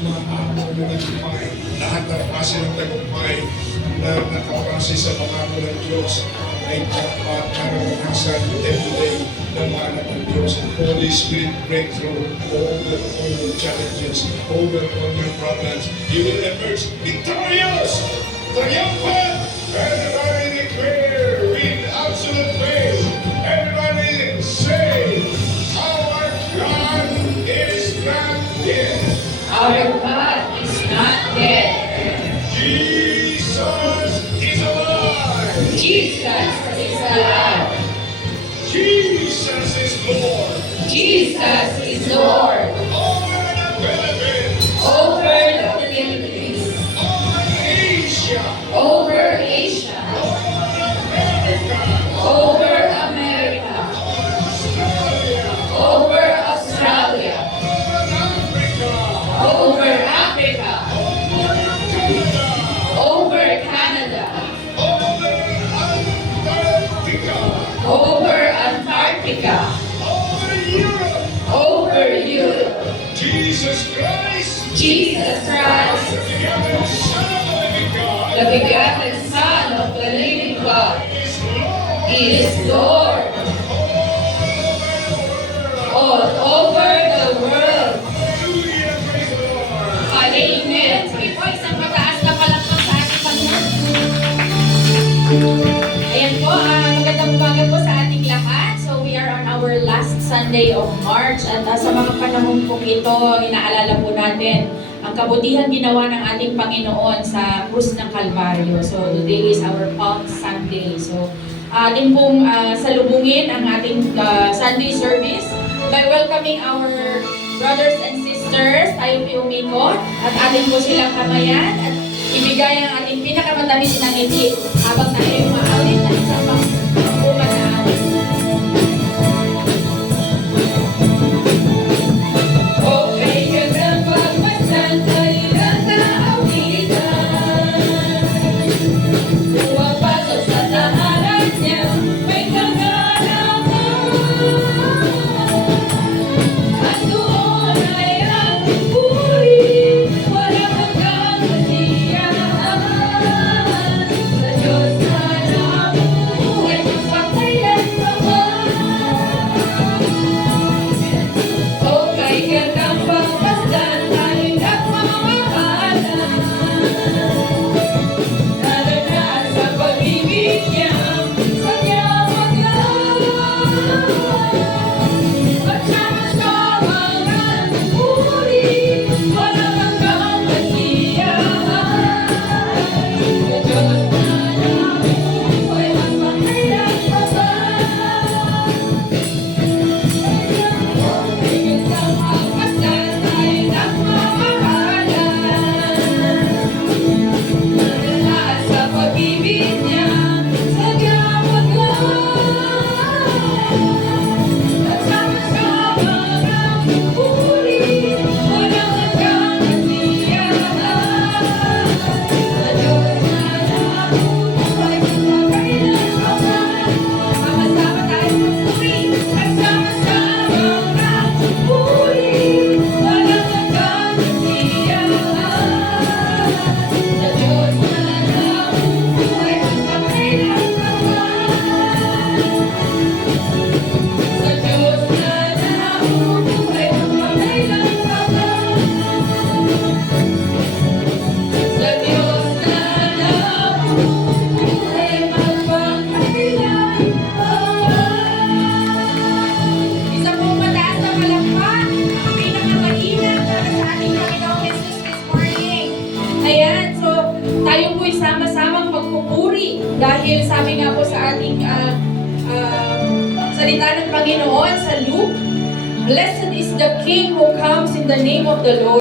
ng mga amo na nagpapay, lahat ng klase ng tagumpay na nakapase sa pangako ng Diyos ay dapat naranasan everyday ng mga anak ng Diyos. Holy Spirit breakthrough over all your challenges, over all your problems. You will emerge victorious, triumphant. Everybody declare with absolute faith. Everybody say, our God is not dead. Our God is not dead. Jesus is alive. Jesus is alive. Jesus is Lord. Jesus is Lord. Over the Philippines. Over the Philippines. Over Asia. Over Asia. Over America. Over Over Australia. Australia. Over Africa. Over Canada. Over Canada. Over Antarctica. Over Antarctica. Over Europe. Over Europe. Jesus Christ. Jesus Christ, The begotten Son of the living God. the begotten Son of the living God, Is Lord. is Lord all over the world. Hallelujah. Praise the Lord. Amen. Sige po, isang mataas na palakpak sa ating Panginoon. Ayan po, magandang umaga po sa ating lahat. So we are on our last Sunday of March at sa mga panahon po ito, inaalala po natin ang kabutihan ginawa ng ating Panginoon sa krus ng Kalbaryo. So today is our Palm Sunday. So atin pong salubungin ang ating Sunday service by welcoming our brothers and sisters. Tayo po umikot at atin po silang kamayan at ibigay ang ating pinakamatamis na ngiti habang tayo umaawit na isang pangkuman na awit. Okay, gandang pagpasan tayo lang na awitan. Pumapasok sa tahanan niya, may kagalakan. At doon ay ating puri, walang hanggang kasiyahan. Sa Diyos na nabuhay, pagpatayan naman. Okay, gandang pagpasdan, tayo'y nagmamahalan. Nalagaan sa pag-ibig niya, sa niya maglaan. At sama-samang ating puri, walang hanggang kasiyahan. Sa Diyos na nabuhay, magpakailan pa ba? Sama-sama tayo magpuri at sama-samang ating puri, walang hanggang kasiyahan. Sa Diyos na nabubuhay, magpakailan naman. Sa Diyos na nabubuhay, magpakailan naman. Sa Diyos na nabubuhay, magpakailan isa pong mataas na palakpak, ang pinakamainam para sa ating Panginoong Jesus this morning. Ayan, so tayo po'y sama-samang magpupuri dahil sabi nga po sa ating salita ng Panginoon sa Luke, "Blessed is the King who comes in the name of the Lord."